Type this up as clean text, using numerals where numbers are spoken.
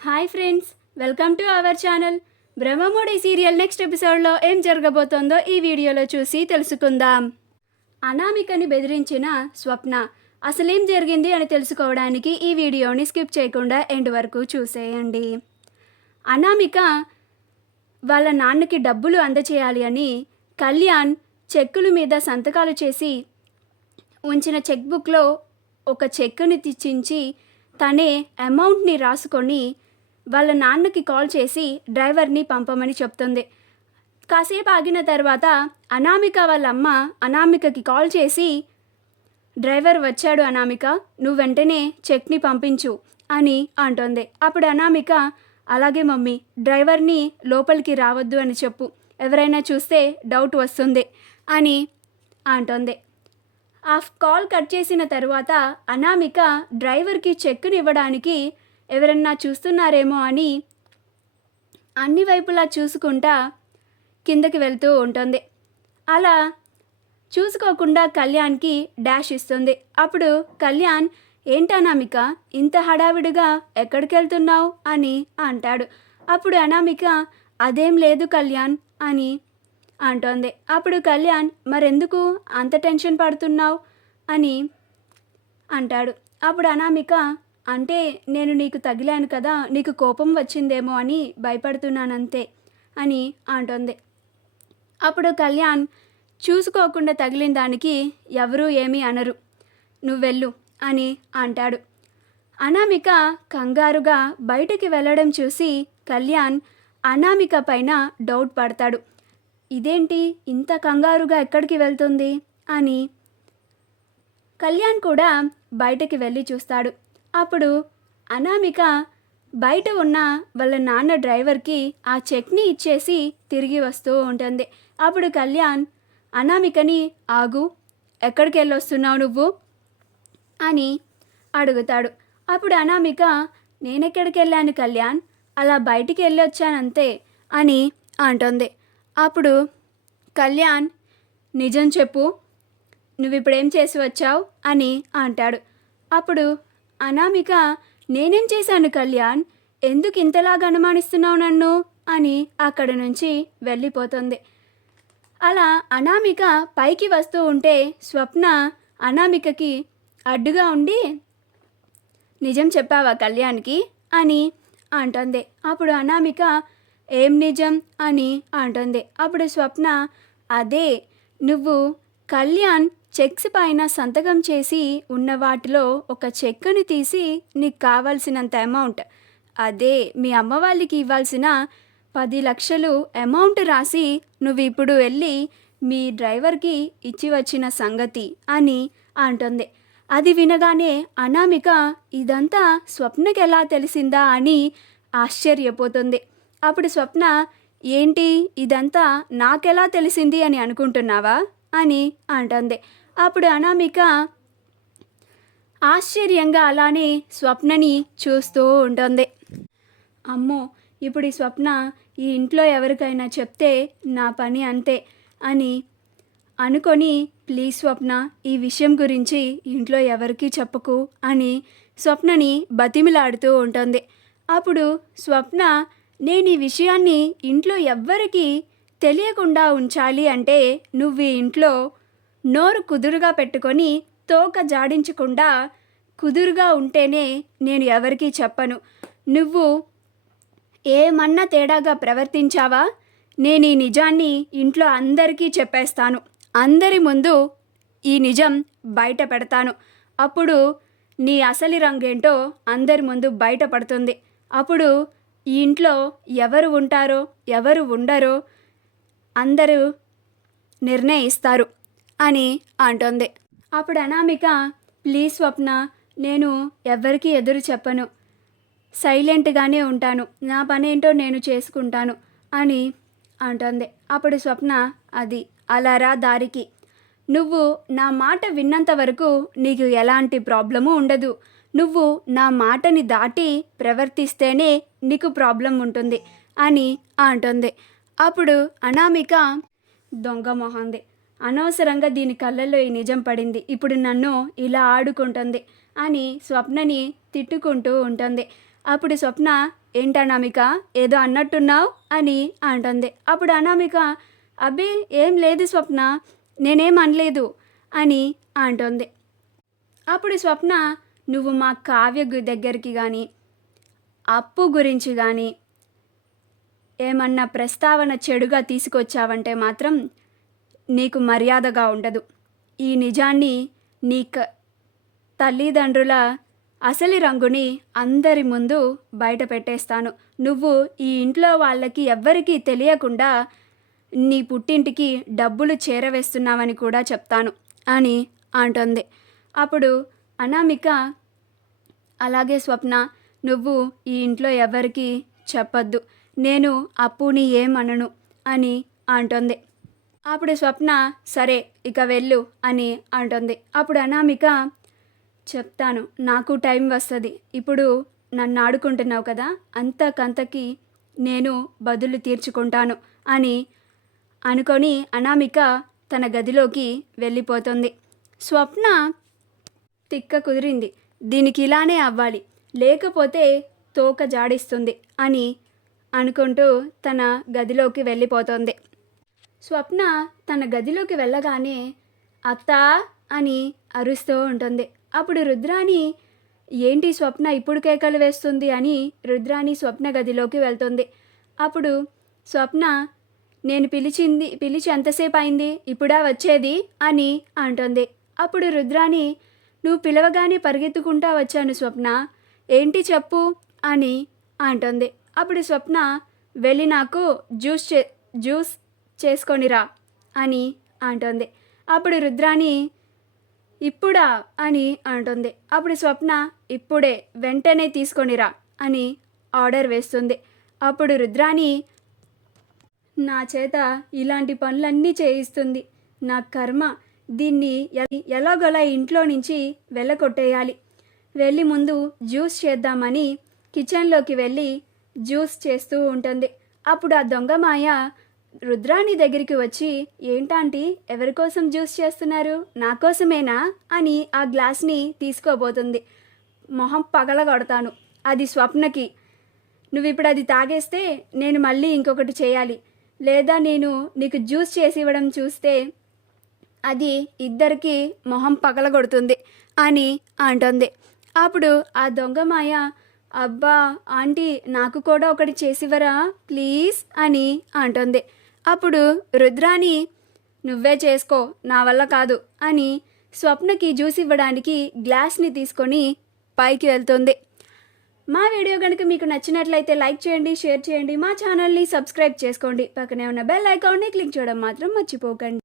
Hi friends, welcome to our channel. Brahmamudi serial next ఎపిసోడ్లో ఏం జరగబోతోందో ఈ వీడియోలో చూసి తెలుసుకుందాం. అనామికని బెదిరించిన స్వప్న అసలేం జరిగింది అని తెలుసుకోవడానికి ఈ వీడియోని స్కిప్ చేయకుండా ఎండ్ వరకు చూసేయండి. అనామిక వాళ్ళ నాన్నకి డబ్బులు అందచేయాలి అని కళ్యాణ్ చెక్కుల మీద సంతకాలు చేసి ఉంచిన చెక్ బుక్లో ఒక చెక్కుని తెచ్చించి తనే అమౌంట్ని రాసుకొని వాళ్ళ నాన్నకి కాల్ చేసి డ్రైవర్ని పంపమని చెప్తుంది. కాసేపు ఆగిన తర్వాత అనామిక వాళ్ళ అమ్మ అనామికకి కాల్ చేసి, డ్రైవర్ వచ్చాడు అనామిక, నువ్వు వెంటనే చెక్ని పంపించు అని అంటోంది. అప్పుడు అనామిక, అలాగే మమ్మీ, డ్రైవర్ని లోపలికి రావద్దు అని చెప్పు, ఎవరైనా చూస్తే డౌట్ వస్తుంది అని అంటోంది. ఆ కాల్ కట్ చేసిన తర్వాత అనామిక డ్రైవర్కి చెక్కుని ఇవ్వడానికి ఎవరన్నా చూస్తున్నారేమో అని అన్ని వైపులా చూసుకుంటా కిందకి వెళ్తూ ఉంటుంది. అలా చూసుకోకుండా కళ్యాణ్కి డాష్ ఇస్తుంది. అప్పుడు కళ్యాణ్, ఏంటనామిక ఇంత హడావిడిగా ఎక్కడికి వెళ్తున్నావు అని అంటాడు. అప్పుడు అనామిక, అదేం లేదు కళ్యాణ్ అని అంటోంది. అప్పుడు కళ్యాణ్, మరెందుకు అంత టెన్షన్ పడుతున్నావు అని అంటాడు. అప్పుడు అనామిక, అంటే నేను నీకు తగిలాను కదా, నీకు కోపం వచ్చిందేమో అని భయపడుతున్నానంతే అని అంటోంది. అప్పుడు కళ్యాణ్, చూసుకోకుండా తగిలిన దానికి ఎవరూ ఏమీ అనరు, నువ్వెళ్ళు అని అంటాడు. అనామిక కంగారుగా బయటికి వెళ్ళడం చూసి కళ్యాణ్ అనామిక పైన డౌట్ పడతాడు. ఇదేంటి ఇంత కంగారుగా ఎక్కడికి వెళ్తుంది అని కళ్యాణ్ కూడా బయటికి వెళ్ళి చూస్తాడు. అప్పుడు అనామిక బయట ఉన్న వాళ్ళ నాన్న డ్రైవర్కి ఆ చెక్ని ఇచ్చేసి తిరిగి వస్తూ ఉంటుంది. అప్పుడు కళ్యాణ్ అనామికని, ఆగు, ఎక్కడికి వెళ్ళొస్తున్నావు నువ్వు అని అడుగుతాడు. అప్పుడు అనామిక, నేనెక్కడికి వెళ్ళాను కళ్యాణ్, అలా బయటికి వెళ్ళొచ్చానంతే అని అంటుంది. అప్పుడు కళ్యాణ్, నిజం చెప్పు, నువ్వు ఇప్పుడేం చేసి వచ్చావు అని అంటాడు. అప్పుడు అనామిక, నేనేం చేశాను కళ్యాణ్, ఎందుకు ఇంతలాగా అనుమానిస్తున్నావు నన్ను అని అక్కడి నుంచి వెళ్ళిపోతుంది. అలా అనామిక పైకి వస్తూ ఉంటే స్వప్న అనామికకి అడ్డుగా ఉండి, నిజం చెప్పావా కళ్యాణ్కి అని అంటుంది. అప్పుడు అనామిక, ఏం నిజం అని అంటుంది. అప్పుడు స్వప్న, అదే నువ్వు కళ్యాణ్ చెక్స్ పైన సంతకం చేసి ఉన్న వాటిలో ఒక చెక్కుని తీసి నీకు కావాల్సినంత అమౌంట్, అదే మీ అమ్మ వాళ్ళకి ఇవ్వాల్సిన 10 లక్షలు అమౌంట్ రాసి నువ్వు ఇప్పుడు వెళ్ళి మీ డ్రైవర్కి ఇచ్చి వచ్చిన సంగతి అని అంటుంది. అది వినగానే అనామిక ఇదంతా స్వప్నకి ఎలా తెలిసిందా అని ఆశ్చర్యపోతుంది. అప్పుడు స్వప్న, ఏంటి ఇదంతా నాకెలా తెలిసింది అని అనుకుంటున్నావా అని అంటుంది. అప్పుడు అనామిక ఆశ్చర్యంగా అలానే స్వప్నని చూస్తూ ఉంటుంది. అమ్మో, ఇప్పుడు ఈ స్వప్న ఈ ఇంట్లో ఎవరికైనా చెప్తే నా పని అంతే అని అనుకొని, ప్లీజ్ స్వప్న, ఈ విషయం గురించి ఇంట్లో ఎవరికీ చెప్పకు అని స్వప్నని బతిమిలాడుతూ ఉంటుంది. అప్పుడు స్వప్న, నేను ఈ విషయాన్ని ఇంట్లో ఎవ్వరికీ తెలియకుండా ఉంచాలి అంటే నువ్వు ఈ ఇంట్లో నోరు కుదురుగా పెట్టుకొని తోక జాడించకుండా కుదురుగా ఉంటేనే నేను ఎవరికీ చెప్పను. నువ్వు ఏమన్నా తేడాగా ప్రవర్తించావా, నేను ఈ నిజాన్ని ఇంట్లో అందరికీ చెప్పేస్తాను, అందరి ముందు ఈ నిజం బయట పెడతాను. అప్పుడు నీ అసలు రంగేంటో అందరి ముందు బయటపడుతుంది. అప్పుడు ఈ ఇంట్లో ఎవరు ఉంటారో ఎవరు ఉండరో అందరూ నిర్ణయిస్తారు అని అంటుంది. అప్పుడు అనామిక, ప్లీజ్ స్వప్న, నేను ఎవ్వరికీ ఎదురు చెప్పను, సైలెంట్గానే ఉంటాను, నా పనేంటో నేను చేసుకుంటాను అని అంటుంది. అప్పుడు స్వప్న, అది అలా రా దారికి, నువ్వు నా మాట విన్నంత వరకు నీకు ఎలాంటి ప్రాబ్లము ఉండదు, నువ్వు నా మాటని దాటి ప్రవర్తిస్తేనే నీకు ప్రాబ్లం ఉంటుంది అని అంటుంది. అప్పుడు అనామిక, దొంగ మొహంది, అనవసరంగా దీని కళ్ళల్లో ఈ నిజం పడింది, ఇప్పుడు నన్ను ఇలా ఆడుకుంటుంది అని స్వప్నని తిట్టుకుంటూ ఉంటుంది. అప్పుడు స్వప్న, ఏంటి అనామిక ఏదో అన్నట్టున్నావు అని అంటుంది. అప్పుడు అనామిక అబ్బే ఏం లేదు స్వప్న, నేనేం అనలేదు అని అంటుంది. అప్పుడు స్వప్న నువ్వు మా కావ్య దగ్గరికి కానీ అప్పు గురించి కానీ ఏమన్నా ప్రస్తావన చెడుగా తీసుకొచ్చావంటే మాత్రం నీకు మర్యాదగా ఉండదు. ఈ నిజాన్ని నీ తల్లిదండ్రుల అసలు రంగుని అందరి ముందు బయట పెట్టేస్తాను. నువ్వు ఈ ఇంట్లో వాళ్ళకి ఎవ్వరికీ తెలియకుండా నీ పుట్టింటికి డబ్బులు చేరవేస్తున్నావని కూడా చెప్తాను అని అంటుంది. అప్పుడు అనామిక అలాగే స్వప్న, నువ్వు ఈ ఇంట్లో ఎవరికి చెప్పొద్దు, నేను అప్పుని ఏమనను అని అంటుంది. అప్పుడు స్వప్న సరే ఇక వెళ్ళు అని అంటుంది. అప్పుడు అనామిక చెప్తాను, నాకు టైం వస్తుంది, ఇప్పుడు నన్ను ఆడుకుంటున్నావు కదా, అంతకంతకి నేను బదులు తీర్చుకుంటాను అని అనుకొని అనామిక తన గదిలోకి వెళ్ళిపోతుంది. స్వప్న తిక్క కుదిరింది, దీనికి ఇలానే అవ్వాలి, లేకపోతే తోక జాడిస్తుంది అని అనుకుంటూ తన గదిలోకి వెళ్ళిపోతుంది. స్వప్న తన గదిలోకి వెళ్ళగానే అత్త అని అరుస్తూ ఉంటుంది. అప్పుడు రుద్రాణి ఏంటి స్వప్న ఇప్పుడు కేకలు వేస్తుంది అని రుద్రాణి స్వప్న గదిలోకి వెళ్తుంది. అప్పుడు స్వప్న నేను పిలిచి ఎంతసేపు అయింది, ఇప్పుడా వచ్చేది అని అంటుంది. అప్పుడు రుద్రాణి నువ్వు పిలవగానే పరిగెత్తుకుంటా వచ్చాను స్వప్న, ఏంటి చెప్పు అని అంటుంది. అప్పుడు స్వప్న వెళ్ళి నాకు జ్యూస్ చేసుకొనిరా అని అంటుంది. అప్పుడు రుద్రాణి ఇప్పుడా అని అంటుంది. అప్పుడు స్వప్న ఇప్పుడే వెంటనే తీసుకొనిరా అని ఆర్డర్ వేస్తుంది. అప్పుడు రుద్రాణి నా చేత ఇలాంటి పనులన్నీ చేయిస్తుంది, నా కర్మ, దీన్ని ఎలాగోలా ఇంట్లో నుంచి వెళ్ళగొట్టేయాలి. వెళ్ళి ముందు జ్యూస్ చేద్దామని కిచెన్లోకి వెళ్ళి జ్యూస్ చేస్తూ ఉంటుంది. అప్పుడు ఆ దొంగ మాయ రుద్రాణి దగ్గరికి వచ్చి ఏంటంటే ఎవరి కోసం జ్యూస్ చేస్తున్నారు, నా కోసమేనా అని ఆ గ్లాస్ని తీసుకోబోతుంది. మొహం పగలగొడతాను, అది స్వప్నకి, నువ్వు ఇప్పుడు అది తాగేస్తే నేను మళ్ళీ ఇంకొకటి చేయాలి, లేదా నేను నీకు జ్యూస్ చేసి ఇవ్వడం చూస్తే అది ఇద్దరికి మొహం పగలగొడుతుంది అని అంటుంది. అప్పుడు ఆ దొంగ మాయ అబ్బా ఆంటీ నాకు కూడా ఒకటి చేసివ్వరా ప్లీజ్ అని అంటుంది. అప్పుడు రుద్రాణి నువ్వే చేసుకో, నా వల్ల కాదు అని స్వప్నకి జ్యూస్ ఇవ్వడానికి గ్లాస్ని తీసుకొని పైకి వెళ్తుంది. మా వీడియో కనుక మీకు నచ్చినట్లయితే లైక్ చేయండి, షేర్ చేయండి, మా ఛానల్ని సబ్స్క్రైబ్ చేసుకోండి, పక్కనే ఉన్న బెల్ ఐకాన్ని క్లిక్ చేయడం మాత్రం మర్చిపోకండి.